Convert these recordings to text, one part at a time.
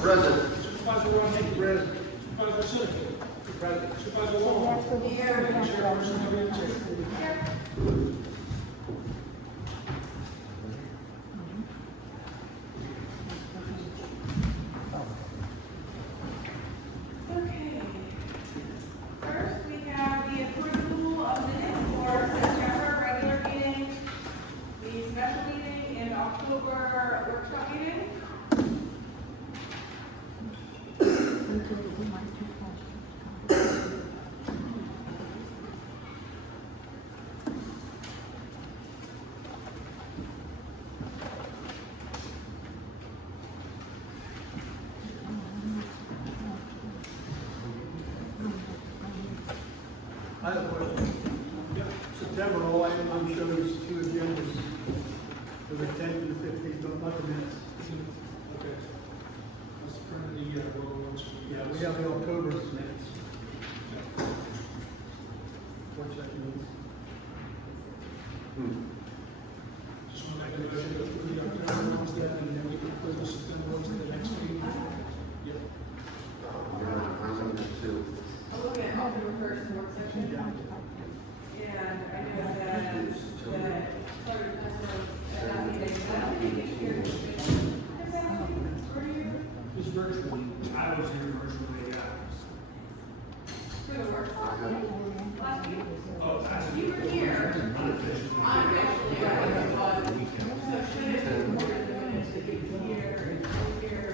Present. Supervisor Ron, present. Supervisor Simmons. Present. Supervisor Long. Here. Chairperson Hillary Chen. Okay. First, we have the approval of minutes for September regular meeting, the special meeting, and October workshop meeting. I have a question. September, all I shows two agendas for the 10th and the 15th, but not the minutes. Okay. Let's print the, ones. Yeah, we have the October minutes. One second. Just want to make a motion to approve the October ones then, and then we can approve the September ones at the next meeting. Yep. I'm looking at October first work session. And I know that clerk has that meeting, I don't think it's here. Were you? It was virtually, I was here virtually, yeah. For the workshop? Last week? Oh, that's. You were here. Unofficially, I was. So should it be more than the minutes that you were here and here?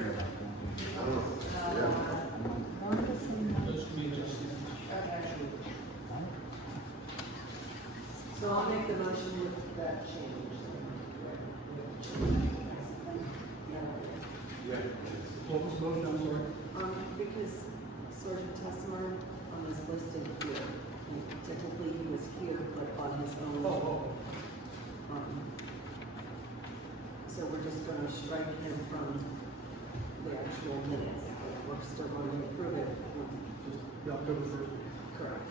Those can be adjusted. Okay. So I'll make the motion with that change. What was the motion, I'm sorry? Because Sergeant Tessmer is listed here. Technically, he was here, but on his own. So we're just gonna strike him from the actual minutes. We're still going to approve it. Just the October 1st. Correct.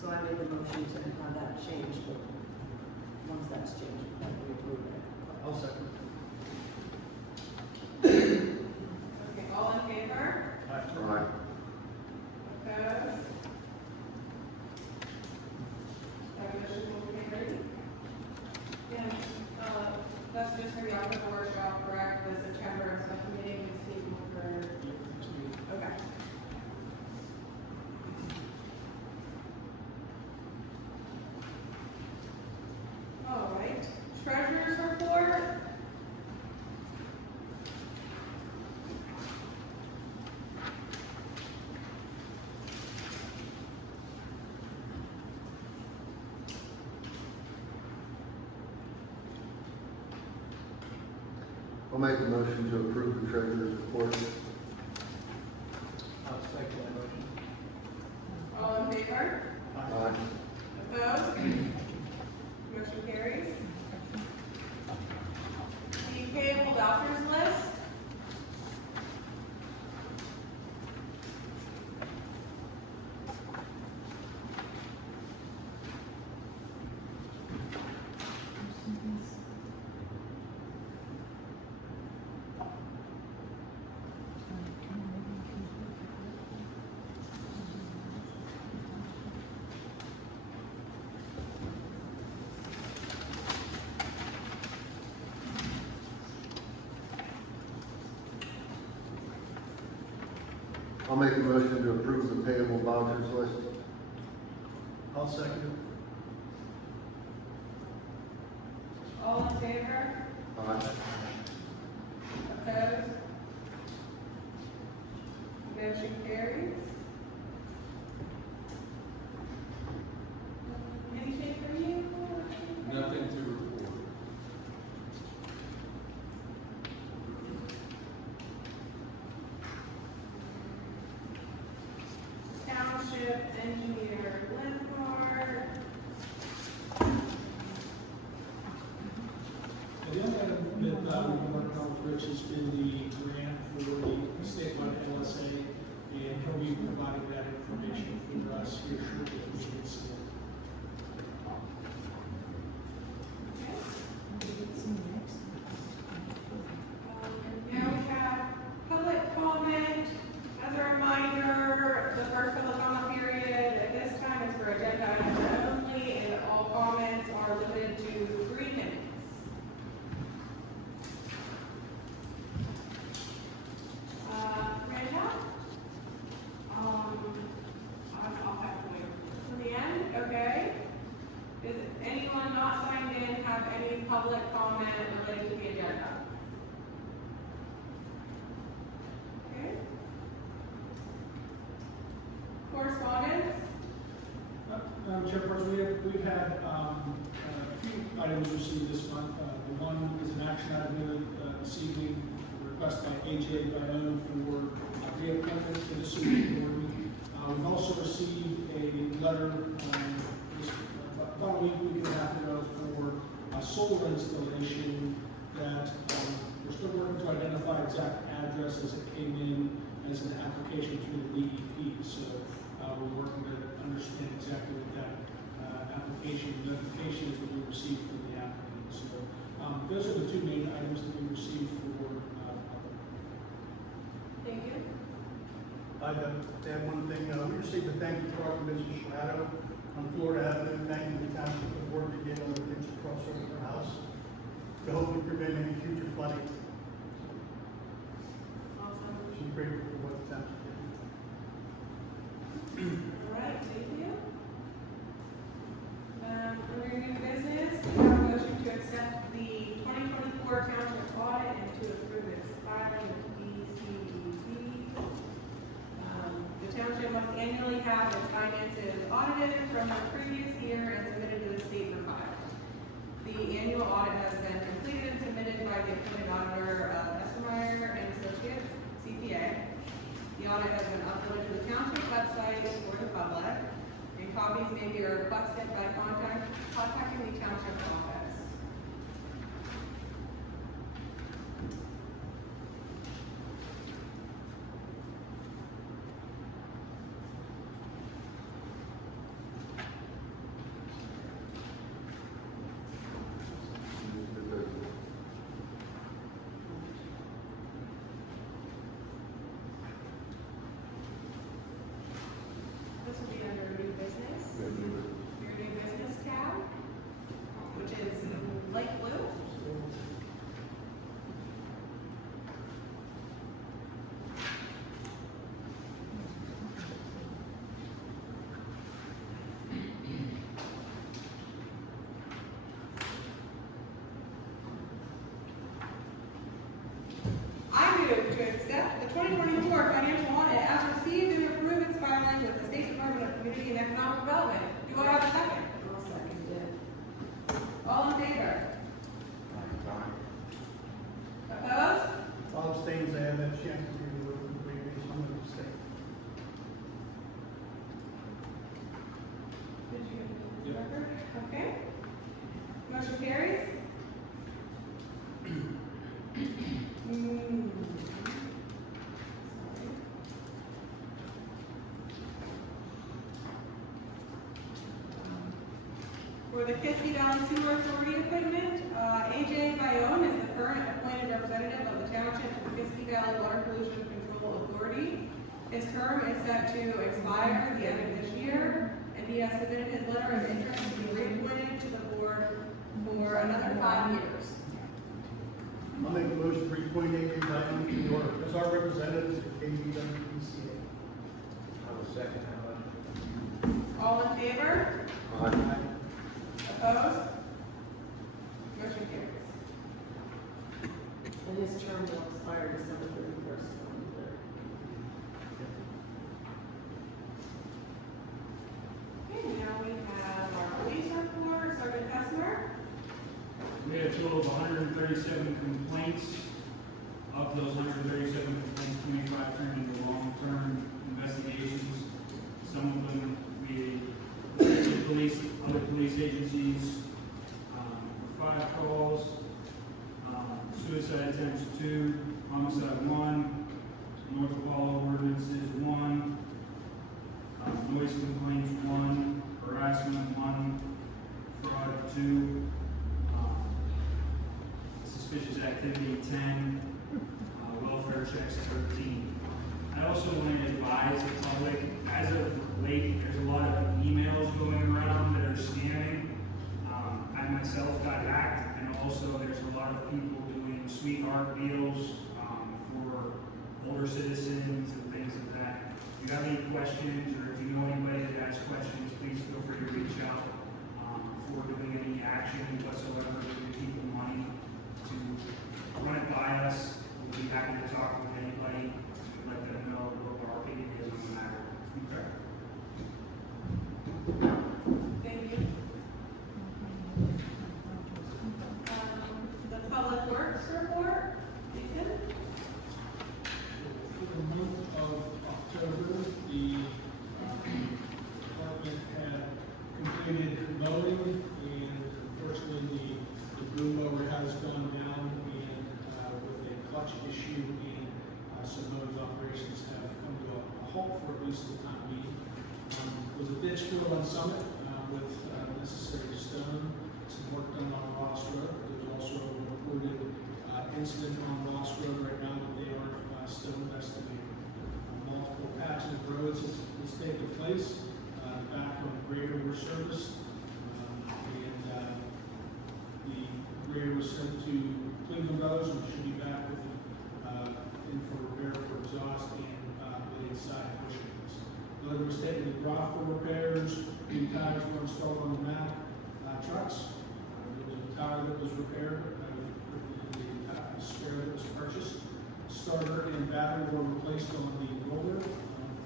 So I made the motion to have that changed, but once that's changed, then we approve it. I'll second. Okay, all in favor? Aye. Opposed? Motion will carry. And, that's just for the October workshop, correct? The September special meeting is taken for, okay. All right, treasurer's report. I'll make a motion to approve the treasurer's report. I'll second that motion. All in favor? Aye. Opposed? Motion carries. The payable vouchers list. I'll make a motion to approve the payable vouchers list. I'll second All in favor? Aye. Opposed? Motion carries. Anything for you? Nothing to report. Township engineer Linhart. The other item that we worked on with Rich has been the grant for the statewide LSA, and he'll be providing that information for us here shortly. If we can see it. items received this month. The one is an action item here this evening, a request by AJ Bayonne for reappointment to the sewer authority. We've also received a letter about a week and a half ago for a solar installation that we're still working to identify exact address as it came in as an application through the DEP. So we're working to understand exactly what that application notification is that we received from the applicant. So those are the two main items that we received for. Thank you. I'd add one thing, we received a thank you card from Mrs. Shrado on Florida Avenue, thanking the township for the work they did on the things across over her house to hopefully prevent any future flooding. Awesome. She's grateful for what the township did. All right, thank you. Under new business, we have a motion to accept the 2024 township audit and to approve its filing with BCDP. The township must annually have its finances audited from the previous year and submitted to the state for file. The annual audit has been completed and submitted by the appointed auditor of Esquire and Associates, CPA. The audit has been uploaded to the township website for the public, and copies may be requested by contacting the township office. This will be under new business. Your new business tab, which is light blue. I move to accept the 2024 financial audit as received and approve its filing with the State Department of Community and Economic Development. Do I have a second? I'll second it. All in favor? Opposed? I'll abstain as I have that chance to review it with the previous, I'm going to abstain. Did you get the Yeah. record? Okay. Motion carries. For the Kiski Valley Sewer Authority appointment, AJ Bayonne is the current appointed representative of the township to the Kiski Valley Water Pollution Control Authority. His term is set to expire at the end of this year, and he has submitted his letter of interest to be reappointed to the board for another 5 years. I'll make a motion to reappoint A.J. Brown to New York as our representative to KVWPCA. I will second that motion. All in favor? Opposed? Motion carries. And his term will expire December 31st, 2023. Okay, now we have our police report, Sergeant Kessler. We had a total of 137 complaints. Of those 137 complaints, 25 turned into long-term investigations. Some of them we police, other police agencies, 5 calls, suicide attempts 2, homicide 1, North Wall ordinances 1, noise complaints 1, harassment 1, fraud 2, suspicious activity 10, welfare checks 13. I also want to advise the public, as of late, there's a lot of emails going around that are scamming. I myself got hacked, and also there's a lot of people doing sweetheart deals for older citizens and things of that. If you have any questions, or if you know anybody that has questions, please feel free to reach out before doing any action whatsoever to give people money to run it by us. We'll be happy to talk with anybody and let them know what our opinion is on the matter. Okay. Thank you. clutch issue, and some mowing operations have come to a halt for at least the time being. Was a ditch fill on Summit with necessary stone, some work done on Ross Road. There's also a reported incident on Ross Road right now that they are still investigating. Multiple patches of roads has taken place. Back when the grader were serviced, and the grader was sent to Cleveland Brothers, and should be back with in for repair for exhaust and blade side bushings. The other was taken to Groff for repairs. New tires were installed on the Mack trucks. There was a tire that was repaired, the spare that was purchased. Starter and battery were replaced on the roller.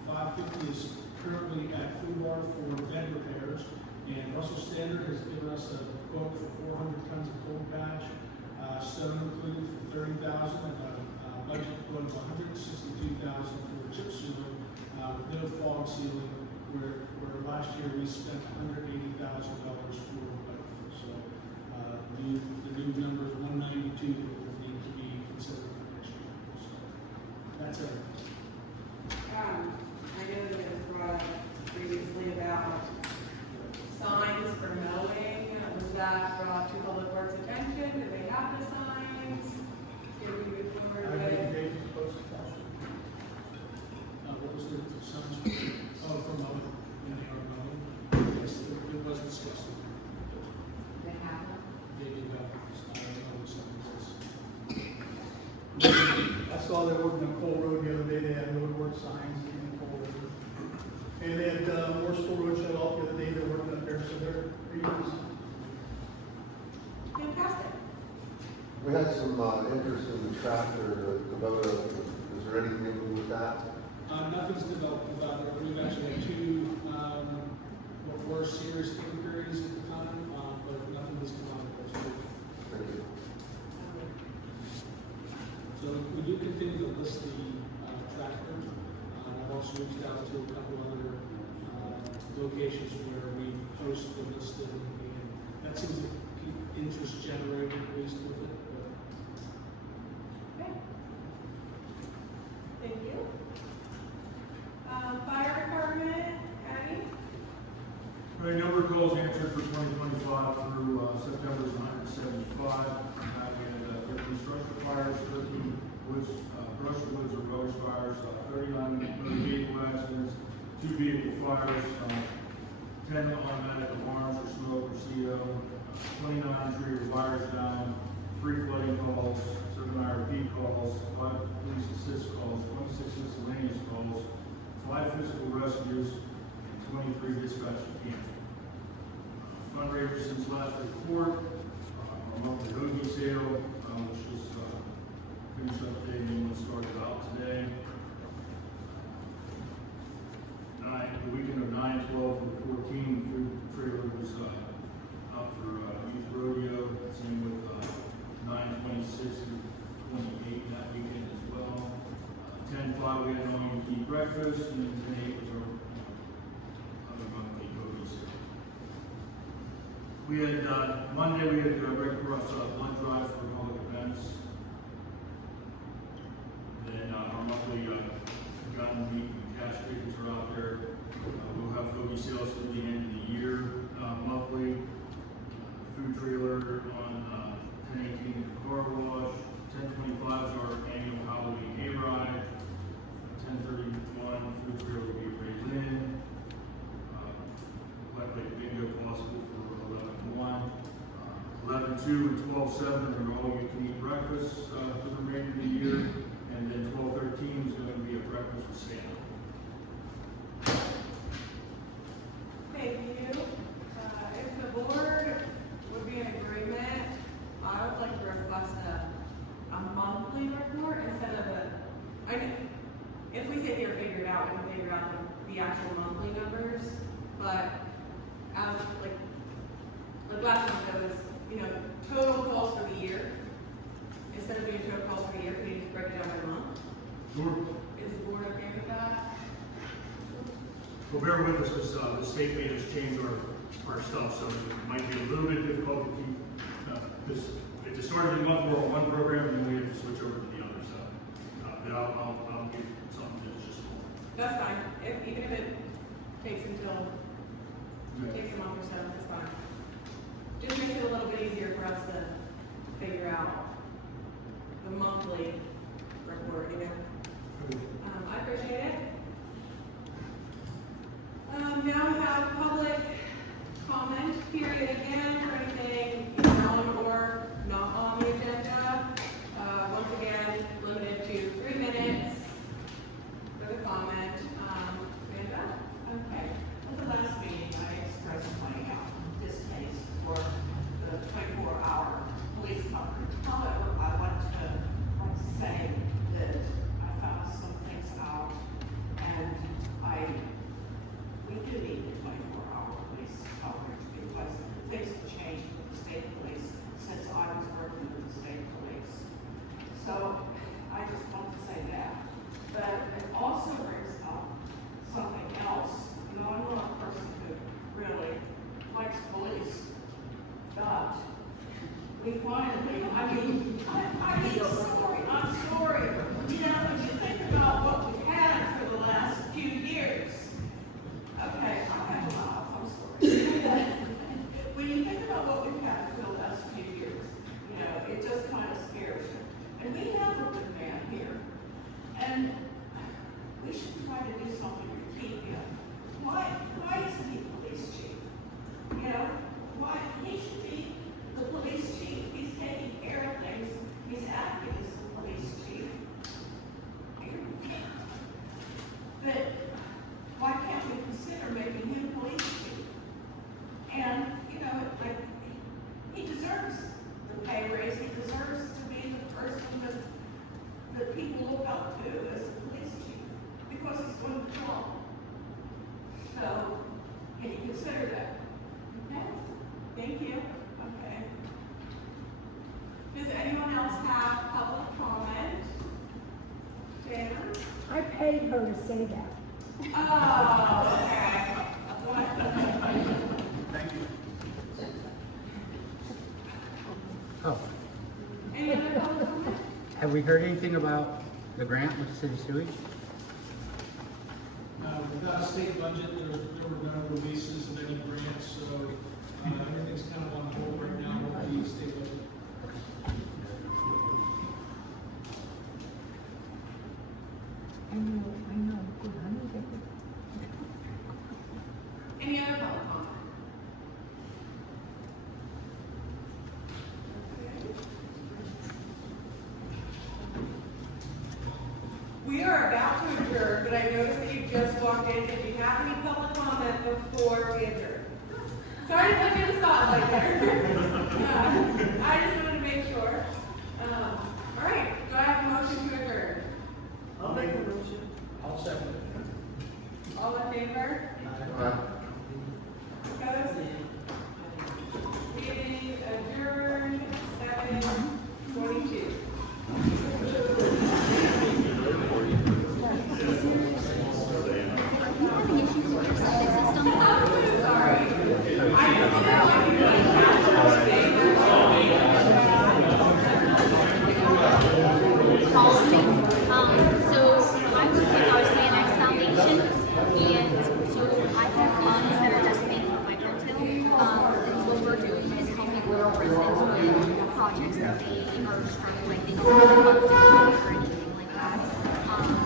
550 is currently at Food Bar for bed repairs, and Russell Standard has given us a quote for 400 tons of cold patch, stone included for $30,000, and a budget quote of $162,000 for chip sealing, with no fog sealing, where last year we spent $180,000 for both. So the new number is 192 that will need to be considered for next year. So that's it. I know that it was brought up previously about signs for mowing. Was that brought to Public Works' attention? Do they have the signs? Did we move forward I with think it? Dave's supposed to tell us. What was the sums? Oh, for mowing, and they are mowing. Yes, it was discussed. They have them? They did have, I don't know, something else. I saw they worked on Cole Road the other day, they had road work signs in Cole Road. And they had, Morrisville Road shut off the other day, they're working up there, so they're pretty busy. Fantastic. We had some interest in the tractor, the Kubota. Is there anything new with that? Nothing's developed about it. We've actually had two, what were serious inquiries at the time, but nothing has come out of those two. Thank you. So we do continue to list the tractor. I've also reached out to a couple other locations where we post the listing, and that seems to keep interest generated at least with it. Okay. Thank you. Fire department, Patty? Right, number of calls answered for 2025 through September is 175. We had 13 structure fires, 13 woods, brush woods or rose fires, 39 motor vehicle accidents, 2 vehicle fires, 10 automatic alarms for smoke or CO, 29 tree wires down, 3 flooding calls, 7 IRP calls, 5 police assist calls, 26 miscellaneous calls, 5 physical rescues, and 23 dispatch canceled. Fundraisers since last report, our monthly hoagie sale, which was finished up today, and one started out today. The weekend of 9/12 through 14, the food trailer was out for youth rodeo. Same with 9/26 through 28 that weekend as well. 10/5 we had an all-you-can-eat breakfast, and then 10/8 was our other monthly hoagie sale. We had Monday we had Red Cross blood drive for public events. Then our monthly gun meat and cash tickets are out there. We'll have hoagie sales through the end of the year. Monthly food trailer on 10/18 at the car wash. 10/25 is our annual Halloween hayride. 10/31 food trailer will be at Ray Lynn. Likely bingo possible for 11/1. 11/2 and 12/7 are all you can eat breakfast for the remainder of the year. And then 12/13 is going to be a breakfast with Santa. Thank you. If the board would be in agreement, I would like to request a monthly report instead of I mean, if we sit here and figure it out, we can figure out the actual monthly numbers, but as like last month, it was, total calls for the year. Instead of doing total calls for the year, can you just break it down by month? Sure. Is the board okay with that? Well, bear with us because the state made us change our stuff, so it might be a little bit difficult to keep, because it started in month, we're on one program, and then we have to switch over to the other. So it takes until, takes a month or so, it's fine. Just makes it a little bit easier for us to figure out the monthly report, you know? I appreciate it. Now we have public comment period again for anything on or not on the agenda. Once again, limited to 3 minutes for the comment. Amanda? Okay, at the last meeting, I expressed my distaste for the 24-hour police coverage. However, I want to say that I found some things out, and we do need the 24-hour police coverage because things have changed with the state police since I was working with the state police. So I just want to say that. But it also brings up something else. You know, I'm not a person who really likes police, but we finally, I'm sorry. You know, when you think about what we've had for the last few years, okay, I have a laugh, I'm sorry. When you think about what we've had for the last few years, you know, it just kind of scares you. And we have a good man here, and we should try to do something to keep him. Why isn't he police chief? You know, why he should be the police chief? He's taking care of things. He's acting as the police chief. But why can't we consider making him police chief? And, you know, like, he deserves the pay raise. He deserves to be the person that people look up to as the police chief because he's doing the job. So, can you consider that? Okay, thank you. Okay. Does anyone else have public comment? Taylor? I paid her to say that. Oh, okay. Thank you. Oh, Any other public comment? have we heard anything about the grant with city sewage? Without a state budget, there were no releases of any grants, so everything's kind of on hold right now with the state budget. I know, good, I know that. Any other public comment? We are about to adjourn, but I noticed that you just walked in. Did you have any public comment before we adjourn? Sorry to put you in the spotlight there. I just wanted to make sure. All right, do I have a motion to adjourn? I'll make a motion. I'll second it. All in favor? Opposed? Meeting adjourned, 7:22. Projects that they are struggling, like they don't have funds to pay for anything like that.